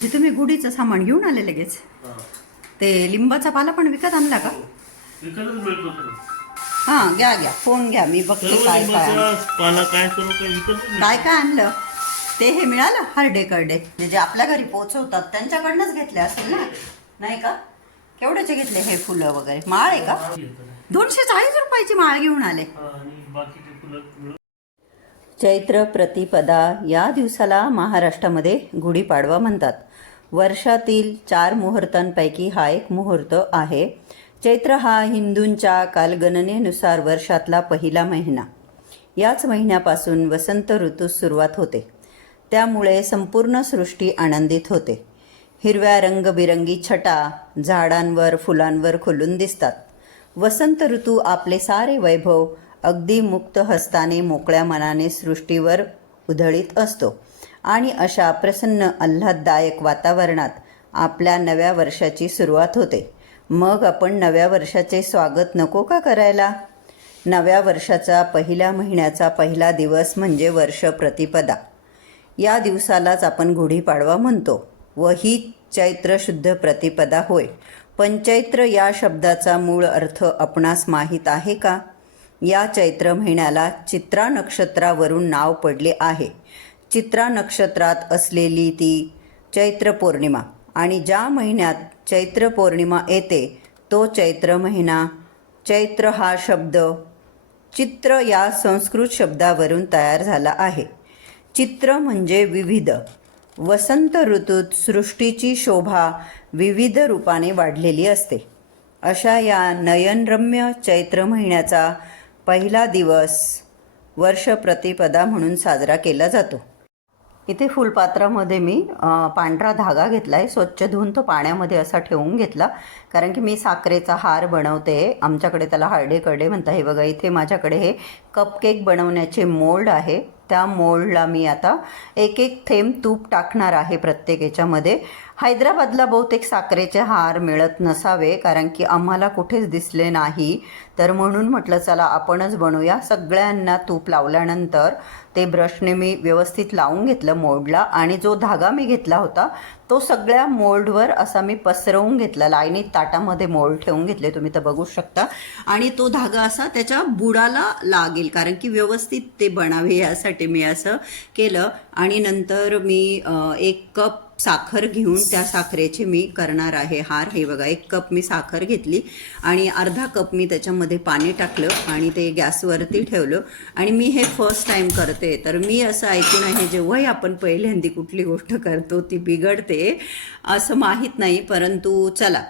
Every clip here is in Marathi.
तुम्ही गुढीचं सामान घेऊन आले लगेच. हा. ते लिंबाचा पाला पण विकत आणला का? विकतच मिळतो सगळं. हा घ्या घ्या. फोन घ्या. मी बघते काय काय पाला काय काय आणलं? ते हे मिळालं? हरडे करडे. जे जे आपल्या घरी पोहोचवतात त्यांच्याकडनंच घेतले असेल ना? नाही का? केवढ्याचे घेतले हे फुलं वगैरे? माळ आहे का? दोनशे चाळीस रुपयाची माळ घेऊन आले हा, आणि बाकीचे फुलं मिळून चैत्र प्रतिपदा या दिवसाला महाराष्ट्रामध्ये गुढीपाडवा म्हणतात. वर्षातील चार मुहूर्तांपैकी हा एक मुहूर्त आहे. चैत्र हा हिंदूंच्या कालगणनेनुसार वर्षातला पहिला महिना. याच महिन्यापासून वसंत ऋतूस सुरुवात होते. त्यामुळे संपूर्ण सृष्टी आनंदित होते. हिरव्या रंगबिरंगी छटा झाडांवर फुलांवर खुलून दिसतात. वसंत ऋतू आपले सारे वैभव अगदी मुक्त हस्ताने मोकळ्या मनाने सृष्टीवर उधळीत असतो. आणि अशा प्रसन्न आल्हाददायक वातावरणात आपल्या नव्या वर्षाची सुरुवात होते. मग आपण नव्या वर्षाचे स्वागत नको का करायला? नव्या वर्षाचा पहिल्या महिन्याचा पहिला दिवस म्हणजे वर्ष प्रतिपदा. या दिवसालाच आपण गुढीपाडवा म्हणतो व ही चैत्र शुद्ध प्रतिपदा होय. पण चैत्र या शब्दाचा मूळ अर्थ आपणास माहीत आहे का? या चैत्र महिन्याला चित्रा नक्षत्रावरून नाव पडले आहे. चित्रा नक्षत्रात असलेली ती चैत्र पौर्णिमा आणि ज्या महिन्यात चैत्र पौर्णिमा येते तो चैत्र महिना. चैत्र हा शब्द चित्र या संस्कृत शब्दावरून तयार झाला आहे. चित्र म्हणजे विविध. वसंत ऋतूत सृष्टीची शोभा विविध रूपाने वाढलेली असते. अशा या नयनरम्य चैत्र महिन्याचा पहिला दिवस वर्ष प्रतिपदा म्हणून साजरा केला जातो. इथे फुलपात्रामध्ये मी पांढरा धागा घेतला आहे स्वच्छ धुवून तो पाण्यामध्ये असा ठेवून घेतला. कारण की मी साखरेचा हार बनवते. आमच्याकडे त्याला हळडे कडे म्हणता हे बघा इथे माझ्याकडे हे कपकेक बनवण्याचे मोल्ड आहे. त्या मोल्डला मी आता एक एक थेंब तूप टाकणार आहे प्रत्येक याच्यामध्ये. हैदराबादला बहुतेक साखरेचे हार मिळत नसावे कारण की आम्हाला कुठेच दिसले नाही. तर म्हणून म्हटलं चला आपणच बनवूया सगळ्यांना तूप लावल्यानंतर ते ब्रशने मी व्यवस्थित लावून घेतलं मोल्डला आणि जो धागा मी घेतला होता तो सगळ्या मोल्डवर असा मी पसरवून घेतला. लाईनीत ताटामध्ये मोल्ड ठेवून घेतले तुम्ही तर बघू शकता. आणि तो धागा असा त्याच्या बुडाला लागेल कारण की व्यवस्थित ते बनावे यासाठी मी असं केलं. आणि नंतर मी एक कप साखर घेऊन त्या साखरेचे मी करणार आहे हार. हे बघा एक कप मी साखर घेतली आणि अर्धा कप मी त्याच्यामध्ये पाणी टाकलं आणि ते गॅसवरती ठेवलं. आणि मी हे फर्स्ट टाईम करते. तर मी असं ऐकून आहे जेव्हाही आपण पहिल्यांदी कुठली गोष्ट करतो ती बिघडते असं माहीत नाही. परंतु चला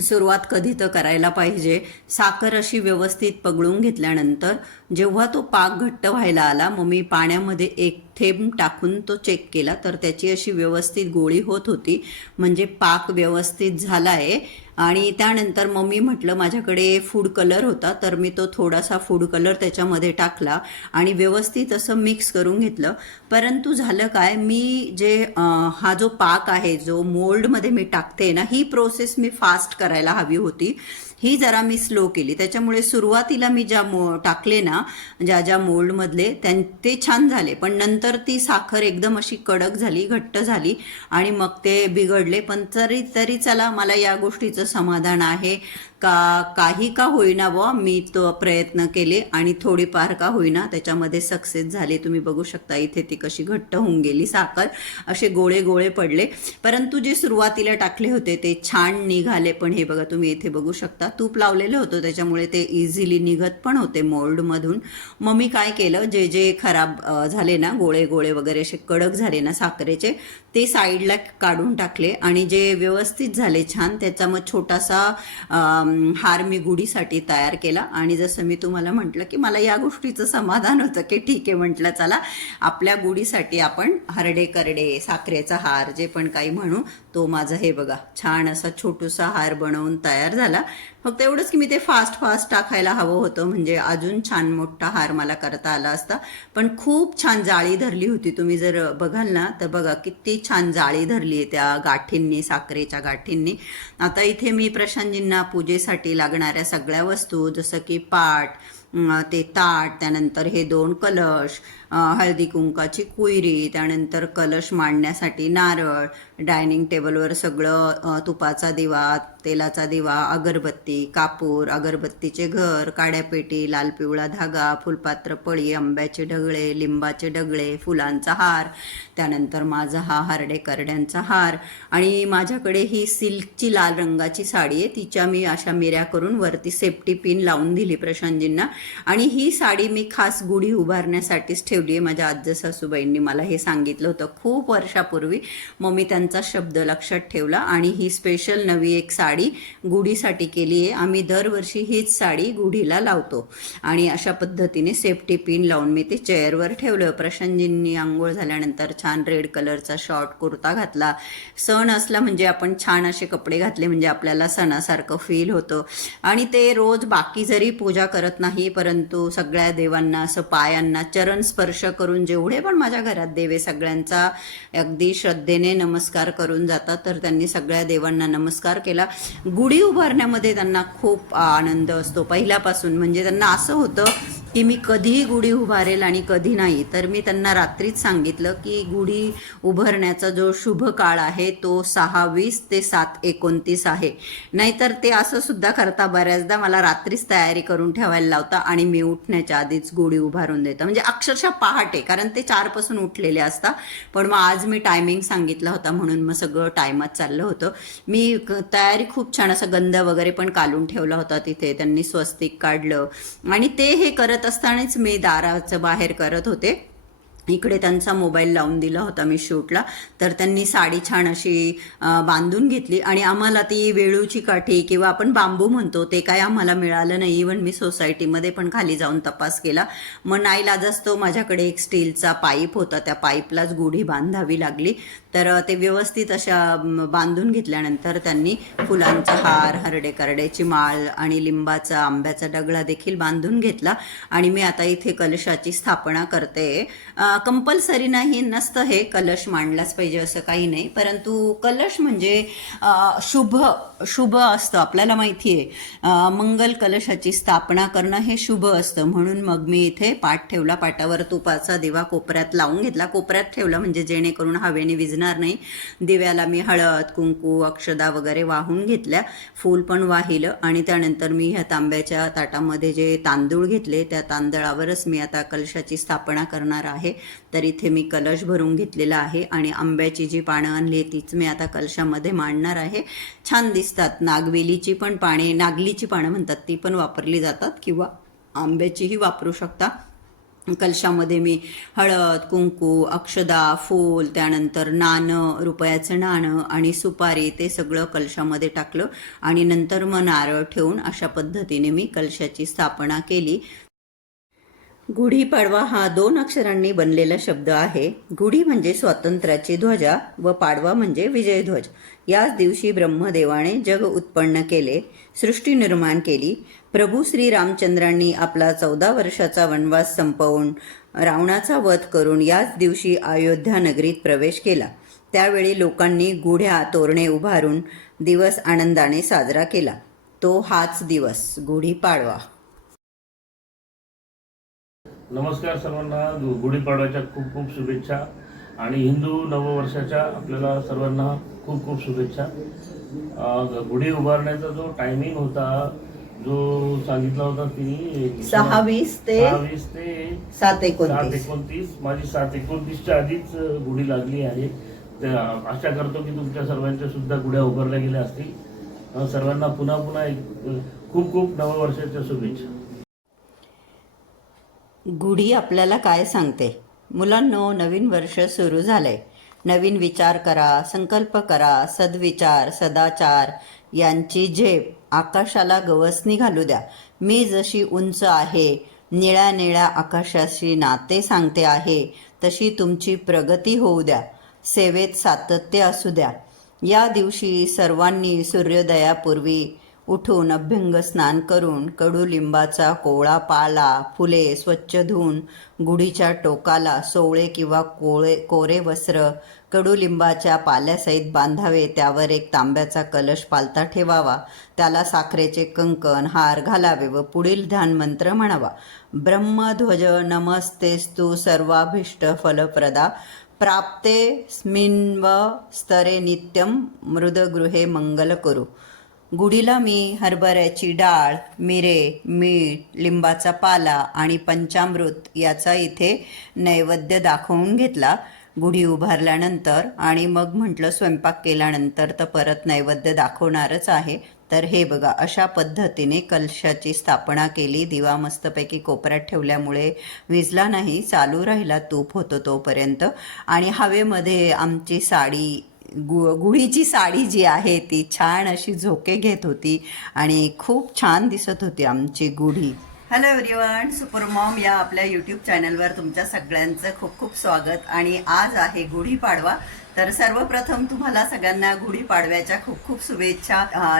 सुरुवात कधी तर करायला पाहिजे. साखर अशी व्यवस्थित पगळून घेतल्यानंतर जेव्हा तो पाक घट्ट व्हायला आला मग मी पाण्यामध्ये एक थेंब टाकून तो चेक केला. तर त्याची अशी व्यवस्थित गोळी होत होती. म्हणजे पाक व्यवस्थित झाला आहे आणि त्यानंतर मग मी म्हटलं माझ्याकडे फूड कलर होता. तर मी तो थोडासा फूड कलर त्याच्यामध्ये टाकला आणि व्यवस्थित असं मिक्स करून घेतलं. परंतु झालं काय मी जे हा जो पाक आहे जो मोल्डमध्ये मी टाकते ना ही प्रोसेस मी फास्ट करायला हवी होती. ही जरा मी स्लो केली. त्याच्यामुळे सुरुवातीला मी ज्या मो टाकले ना ज्या ज्या मोल्डमधले त्यां ते छान झाले. पण नंतर ती साखर एकदम अशी कडक झाली घट्ट झाली आणि मग ते बिघडले. पण तरी तरी चला मला या गोष्टीचं समाधान आहे. का काही का होईना बुवा मी तो प्रयत्न केले आणि थोडीफार का होईना त्याच्यामध्ये सक्सेस झाले. तुम्ही बघू शकता इथे ती कशी घट्ट होऊन गेली साखर. असे गोळे गोळे पडले. परंतु जे सुरुवातीला टाकले होते ते छान निघाले. पण हे बघा तुम्ही इथे बघू शकता तूप लावलेलं होतं. त्याच्यामुळे ते इझिली निघत पण होते मोल्डमधून मग मी काय केलं जे जे खराब झाले ना गोळे गोळे वगैरे असे कडक झाले ना साखरेचे ते साईडला काढून टाकले आणि जे व्यवस्थित झाले छान त्याचा मग छोटासा हार मी गुढीसाठी तयार केला. आणि जसं मी तुम्हाला म्हटलं की मला या गोष्टीचं समाधान होतं की ठीक आहे म्हटलं चला आपल्या गुढीसाठी आपण हरडे करडे साखरेचा हार जे पण काही म्हणू तो माझा हे बघा छान असा छोटूसा हार बनवून तयार झाला. फक्त एवढंच की मी ते फास्ट फास्ट टाकायला हवं होतं म्हणजे अजून छान मोठा हार मला करता आला असता. पण खूप छान जाळी धरली होती तुम्ही जर बघाल ना तर बघा किती छान जाळी धरली आहे त्या गाठींनी साखरेच्या गाठींनी. आता इथे मी प्रशांतजींना पूजेसाठी लागणाऱ्या सगळ्या वस्तू जसं की पाट ते ताट त्यानंतर हे दोन कलश हळदी कुंकाची कुयरी त्यानंतर कलश मांडण्यासाठी नारळ डायनिंग टेबलवर सगळं तुपाचा दिवा तेलाचा दिवा अगरबत्ती कापूर अगरबत्तीचे घर काड्यापेटी लाल पिवळा धागा फुलपात्र पळी आंब्याचे ढगळे लिंबाचे ढगळे फुलांचा हार त्यानंतर माझा हा हारडे करड्यांचा हार आणि माझ्याकडे ही सिल्कची लाल रंगाची साडी आहे तिच्या मी अशा मिऱ्या करून वरती सेफ्टी पिन लावून दिली प्रशांतजींना आणि ही साडी मी खास गुढी उभारण्यासाठीच ठेवली आहे माझ्या आज्जा सासूबाईंनी मला हे सांगितलं होतं खूप वर्षापूर्वी. मग मी त्यांचा शब्द लक्षात ठेवला आणि ही स्पेशल नवी एक साडी गुढीसाठी केली आहे. आम्ही दरवर्षी हीच साडी गुढीला लावतो. आणि अशा पद्धतीने सेफ्टी पिन लावून मी ते चेअरवर ठेवलं. प्रशांतजींनी आंघोळ झाल्यानंतर छान रेड कलरचा शॉर्ट कुर्ता घातला. सण असला म्हणजे आपण छान असे कपडे घातले म्हणजे आपल्याला सणासारखं फील होतं. आणि ते रोज बाकी जरी पूजा करत नाही परंतु सगळ्या देवांना असं पायांना चरण स्पर्श करून जेवढे पण माझ्या घरात देवे सगळ्यांचा अगदी श्रद्धेने नमस्कार करून जातात तर त्यांनी सगळ्या देवांना नमस्कार केला. गुढी उभारण्यामध्ये त्यांना खूप आनंद असतो. पहिल्यापासून म्हणजे त्यांना असं होतं की मी कधीही गुढी उभारेल आणि कधी नाही तर मी त्यांना रात्रीच सांगितलं की गुढी उभारण्याचा जो शुभ काळ आहे तो सहा वीस ते सात एकोणतीस आहे. नाहीतर ते असं सुद्धा करता बऱ्याचदा मला रात्रीच तयारी करून ठेवायला लावता आणि मी उठण्याच्या आधीच गुढी उभारून देतं. म्हणजे अक्षरशः पहाटे कारण ते चारपासून उठलेले असतात पण मग आज मी टायमिंग सांगितला होता म्हणून मग सगळं टायमात चाललं होतं. मी तयारी खूप छान असं गंध वगैरे पण काढून ठेवला होता. तिथे त्यांनी स्वस्तिक काढलं. आणि ते हे करत असतानाच मी दाराचं बाहेर करत होते. इकडे त्यांचा मोबाईल लावून दिला होता मी शूटला. तर त्यांनी साडी छान अशी बांधून घेतली. आणि आम्हाला ती वेळूची काठी किंवा आपण बांबू म्हणतो ते काय आम्हाला मिळालं नाही. इवन मी सोसायटीमध्ये पण खाली जाऊन तपास केला. मग नाही तो माझ्याकडे एक स्टीलचा पाईप होता. त्या पाईपलाच गुढी बांधावी लागली. तर ते व्यवस्थित अशा बांधून घेतल्यानंतर त्यांनी फुलांचा हार हरडे करड्याची माळ आणि लिंबाचा आंब्याचा डगळा देखील बांधून घेतला. आणि मी आता इथे कलशाची स्थापना करते. कंपल्सरी नाही नसतं हे कलश मांडलाच पाहिजे असं काही नाही. परंतु कलश म्हणजे शुभ शुभ असतं आपल्याला माहिती आहे. मंगल कलशाची स्थापना करणं हे शुभ असतं. म्हणून मग मी इथे पाठ ठेवला पाटावर तुपाचा दिवा कोपऱ्यात लावून घेतला. कोपऱ्यात ठेवला म्हणजे जेणेकरून हवेने विजणार नाही. दिव्याला मी हळद कुंकू अक्षदा वगैरे वाहून घेतल्या. फूल पण वाहिलं आणि त्यानंतर मी ह्या तांब्याच्या ताटामध्ये जे तांदूळ घेतले त्या तांदळावरच मी आता कलशाची स्थापना करणार आहे. तर इथे मी कलश भरून घेतलेला आहे आणि आंब्याची जी पानं आणली तीच मी आता कलशामध्ये मांडणार आहे. छान दिसतात. नागवेलीची पण पाने नागलीची पानं म्हणतात ती पण वापरली जातात किंवा आंब्याचीही वापरू शकता. कलशामध्ये मी हळद कुंकू अक्षदा फूल त्यानंतर नाणं रुपयाचं नाणं आणि सुपारी ते सगळं कलशामध्ये टाकलं आणि नंतर मग नारळ ठेवून अशा पद्धतीने मी कलशाची स्थापना केली. गुढीपाडवा हा दोन अक्षरांनी बनलेला शब्द आहे. गुढी म्हणजे स्वातंत्र्याची ध्वजा व पाडवा म्हणजे विजयध्वज. याच दिवशी ब्रह्मदेवाने जग उत्पन्न केले सृष्टी निर्माण केली. प्रभू श्री रामचंद्रांनी आपला चौदा वर्षाचा वनवास संपवून रावणाचा वध करून याच दिवशी अयोध्या नगरीत प्रवेश केला. त्यावेळी लोकांनी गुढ्या तोरणे उभारून दिवस आनंदाने साजरा केला. तो हाच दिवस गुढीपाडवा नमस्कार सर्वांना. गुढीपाडव्याच्या खूप खूप शुभेच्छा. आणि हिंदू नववर्षाच्या आपल्याला सर्वांना खूप खूप शुभेच्छा. गुढी उभारण्याचा जो टायमिंग होता जो सांगितला होता ती सहा वीस ते वीस ते सात सात एकोणतीस. माझी सात एकोणतीसच्या आधीच गुढी लागली आहे. तर आशा करतो की तुमच्या सर्वांच्या सुद्धा गुढ्या उभारल्या गेल्या असतील. सर्वांना पुन्हा पुन्हा एक खूप खूप नववर्षाच्या शुभेच्छा. गुढी आपल्याला काय सांगते? मुलांनो नवीन वर्ष सुरू झालंय. नवीन विचार करा संकल्प करा सद्विचार सदाचार यांची झेप. आकाशाला गवसणी घालू द्या. मी जशी उंच आहे निळ्या निळ्या आकाशाशी नाते सांगते आहे तशी तुमची प्रगती होऊ द्या. सेवेत सातत्य असू द्या. या दिवशी सर्वांनी सूर्योदयापूर्वी उठून अभ्यंग स्नान करून कडुलिंबाचा कोवळा पाला फुले स्वच्छ धुवून गुढीच्या टोकाला सोवळे किंवा कोळे कोरे वस्त्र कडुलिंबाच्या पाल्यासहित बांधावे त्यावर एक तांब्याचा कलश पालता ठेवावा त्याला साखरेचे कंकण हार घालावे व पुढील ध्यान मंत्र म्हणावा. ब्रह्मध्वज नमस्तेस्तु सर्वाभीष्ट फलप्रदा. प्राप्ते स्मिन्व स्तरे नित्यम मृदगृहे मंगल करू. गुढीला मी हरभऱ्याची डाळ मिरे मीठ लिंबाचा पाला आणि पंचामृत याचा इथे नैवेद्य दाखवून घेतला. गुढी उभारल्यानंतर आणि मग म्हटलं स्वयंपाक केल्यानंतर तर परत नैवेद्य दाखवणारच आहे. तर हे बघा अशा पद्धतीने कलशाची स्थापना केली. दिवा मस्तपैकी कोपऱ्यात ठेवल्यामुळे विजला नाही चालू राहिला तूप होतो तोपर्यंत. आणि हवेमध्ये आमची साडी गु गुढीची साडी जी आहे ती छान अशी झोके घेत होती आणि खूप छान दिसत होती आमची गुढी. हॅलो एव्हरीवन सुपर मॉम या आपल्या यूट्यूब चॅनलवर तुमच्या सगळ्यांचं खूप खूप स्वागत आणि आज आहे गुढीपाडवा तर सर्वप्रथम तुम्हाला सगळ्यांना गुढीपाडव्याच्या खूप खूप शुभेच्छा.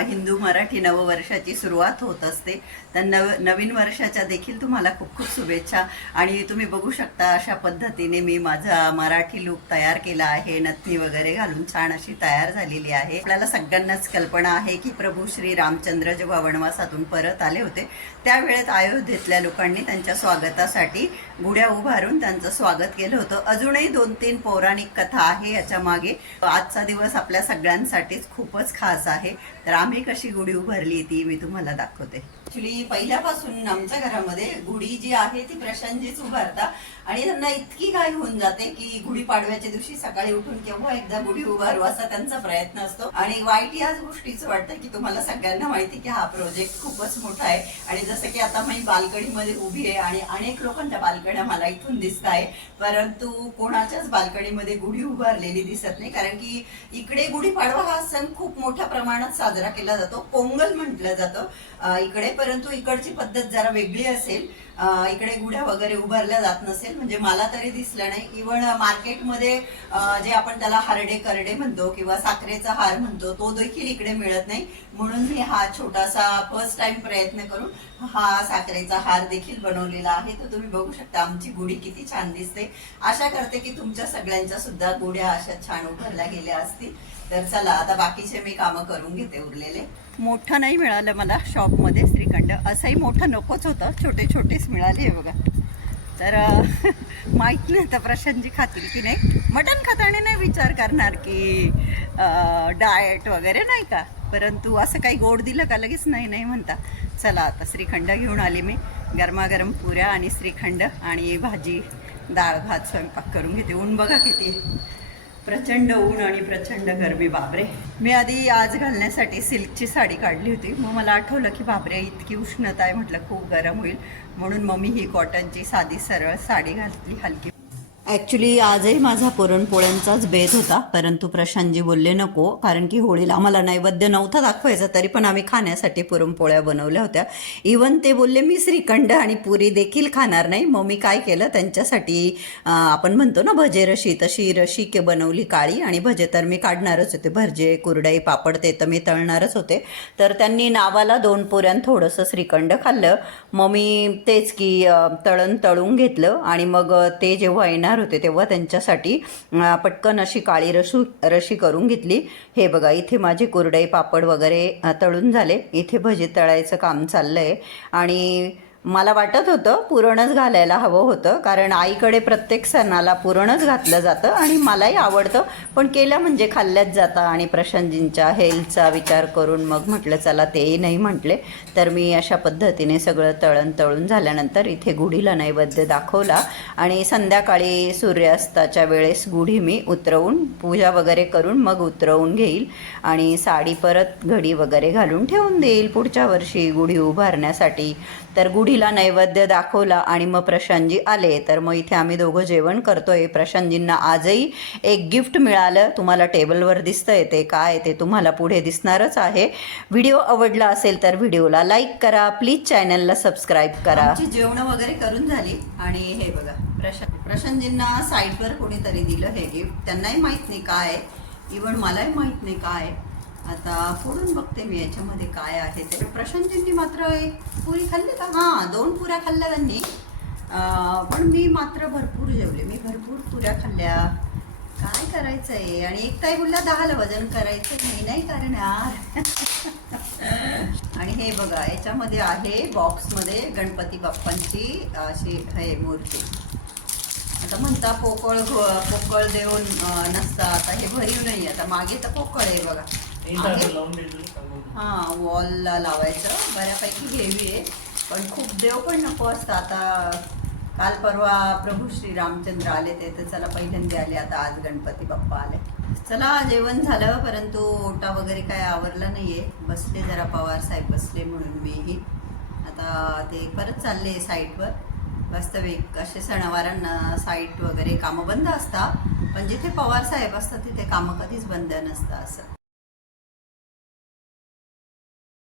हिंदू मराठी नववर्षाची सुरुवात होत असते. तर नव नवीन वर्षाच्या देखील तुम्हाला खूप खूप शुभेच्छा. आणि तुम्ही बघू शकता अशा पद्धतीने मी माझा मराठी लुक तयार केला आहे. नथनी वगैरे घालून छान अशी तयार झालेली आहे. आपल्याला सगळ्यांनाच कल्पना आहे की प्रभू श्री रामचंद्र जेव्हा वनवासातून परत आले होते त्यावेळेत अयोध्येतल्या लोकांनी त्यांच्या स्वागतासाठी गुड्या उभारून त्यांचं स्वागत केलं होतं. अजूनही दोन तीन पौराणिक कथा आहे याच्या मागे. आजचा दिवस आपल्या सगळ्यांसाठीच खूपच खास आहे. तर आम्ही कशी गुढी उभारली ती मी तुम्हाला दाखवते. ऍक्च्युली पहिल्यापासून आमच्या घरामध्ये गुढी जी आहे ती प्रशांतजीच उभारता. आणि त्यांना इतकी काय होऊन जाते की गुढी पाडव्याच्या दिवशी सकाळी उठून केव्हा एकदा गुढी उभारू असा त्यांचा प्रयत्न असतो. आणि वाईट याच गोष्टीचं वाटतं की तुम्हाला सगळ्यांना माहिती की हा प्रोजेक्ट खूपच मोठा आहे. आणि जसं की आता मी बाल्कनीमध्ये उभी आहे आणि अनेक लोकांच्या बालकण्या मला इथून दिसत आहे. परंतु कोणाच्याच बाल्कनीमध्ये गुढी उभारलेली दिसत नाही. कारण की इकडे गुढीपाडवा हा सण खूप मोठ्या प्रमाणात साजरा केला जातो. पोंगल म्हटलं जातं. इकडे इकडे परंतु इकडची पद्धत जरा वेगळी असेल. इकडे गुढ्या वगैरे उभारल्या जात नसेल. म्हणजे मला तरी दिसलं नाही. इव्हन मार्केटमध्ये जे आपण त्याला हरडे करडे म्हणतो किंवा साखरेचा हार म्हणतो तो देखील इकडे मिळत नाही. म्हणून मी हा छोटासा फर्स्ट टाइम प्रयत्न करून हा साखरेचा हार देखील बनवलेला आहे. तर तुम्ही बघू शकता आमची गुढी किती छान दिसते. आशा करते की तुमच्या सगळ्यांच्या सुद्धा गुढ्या अशा छान उभारल्या गेल्या असतील. तर चला आता बाकीचे मी कामं करून घेते उरलेले. मोठं नाही मिळालं मला शॉपमध्ये श्रीखंड. असंही मोठं नकोच होतं. छोटे छोटेच मिळाले बघा. तर माहीत नाही आता प्रशांतजी खातील की नाही? मटण खाताना नाही विचार करणार की डाएट वगैरे नाही का? परंतु असं काही गोड दिलं का लगेच नाही नाही म्हणता. चला आता श्रीखंड घेऊन आले मी. गरमागरम पुऱ्या आणि श्रीखंड आणि भाजी डाळ भात स्वयंपाक करून घेते. ऊन बघा किती आहे. प्रचंड ऊन आणि प्रचंड गरमी बापरे. मी आधी आज घालण्यासाठी सिल्कची साडी काढली होती. मग मला आठवलं की बापरे इतकी उष्णता आहे म्हटलं खूप गरम होईल. म्हणून मम्मी ही कॉटनची साधी सरळ साडी घातली हलकी. ॲक्च्युली आजही माझा पुरणपोळ्यांचाच बेत होता. परंतु प्रशांतजी बोलले नको कारण की होळीला आम्हाला नैवेद्य नव्हता दाखवायचा तरी पण आम्ही खाण्यासाठी पुरणपोळ्या बनवल्या होत्या. इवन ते बोलले मी श्रीखंड आणि पुरी देखील खाणार नाही. मग मी काय केलं? त्यांच्यासाठी आपण म्हणतो ना भजे रशी तशी रशी के बनवली काळी आणि भजे तर मी काढणारच होते. भरजे कुरडई पापड ते तर मी तळणारच होते. तर त्यांनी नावाला दोन पुऱ्यां थोडंसं श्रीखंड खाल्लं. मग मी तेच की तळण तळून घेतलं आणि मग ते जेव्हा येणार होते तेव्हा त्यांच्यासाठी पटकन अशी काळी रशू रशी करून घेतली. हे बघा इथे माझे कुरडई पापड वगैरे तळून झाले. इथे भजी तळायचं काम चाललं आहे आणि मला वाटत होतं पुरणच घालायला हवं होतं कारण आईकडे प्रत्येक सणाला पुरणच घातलं जातं आणि मलाही आवडतं. पण केलं म्हणजे खाल्ल्याच जातं आणि प्रशांतजींच्या हेल्थचा विचार करून मग म्हटलं चला तेही नाही म्हटले. तर मी अशा पद्धतीने सगळं तळण तळून झाल्यानंतर इथे गुढीला नैवेद्य दाखवला आणि संध्याकाळी सूर्यास्ताच्या वेळेस गुढी मी उतरवून पूजा वगैरे करून मग उतरवून घेईल आणि साडी परत घडी वगैरे घालून ठेवून देईल पुढच्या वर्षी गुढी उभारण्यासाठी. तर गुढी तिला नैवेद्य दाखवला आणि मग प्रशांतजी आले. तर मग इथे आम्ही दोघं जेवण करतोय. प्रशांतजींना आजही एक गिफ्ट मिळालं. तुम्हाला टेबलवर दिसतंय ते काय ते तुम्हाला पुढे दिसणारच आहे. व्हिडिओ आवडला असेल तर व्हिडिओला लाईक करा. प्लीज चॅनलला सबस्क्राईब करा. जेवण वगैरे करून झाली. आणि हे बघा प्रशांत प्रशांतजींना साईडवर कोणीतरी दिलं हे गिफ्ट. त्यांनाही माहीत नाही काय इवन मलाही माहीत नाही काय आता फोडून बघते मी याच्यामध्ये काय आहे ते. प्रशांतजींनी मात्र एक पुरी खाल्ली का? हां दोन पुऱ्या खाल्ल्या त्यांनी. पण मी मात्र भरपूर जेवले. मी भरपूर पुऱ्या खाल्ल्या. काय करायचं आहे आणि एक ताई बोलल्या दहाला वजन करायचं नाही नाही करणार. आणि हे बघा याच्यामध्ये आहे बॉक्समध्ये गणपती बाप्पांची अशी हे मूर्ती. आता म्हणता पोकळ पोकळ देऊन नसता आता हे भरीव नाही आता मागे तर पोकळ आहे बघा. हां वॉलला लावायचं. बऱ्यापैकी हेवी आहे. पण खूप देव पण नको असतं. आता काल परवा प्रभू श्री रामचंद्र आले ते तर चला पहिल्यांदा आले. आता आज गणपती बाप्पा आले. चला जेवण झालं परंतु ओटा वगैरे काय आवरला नाही आहे बसले जरा पवार साहेब बसले म्हणून मीही. आता ते परत चालले साईटवर. वास्तविक असे सणावारांना साईट वगैरे कामं बंद असतात. पण जिथे पवार साहेब असतात तिथे कामं कधीच बंद नसतं असं.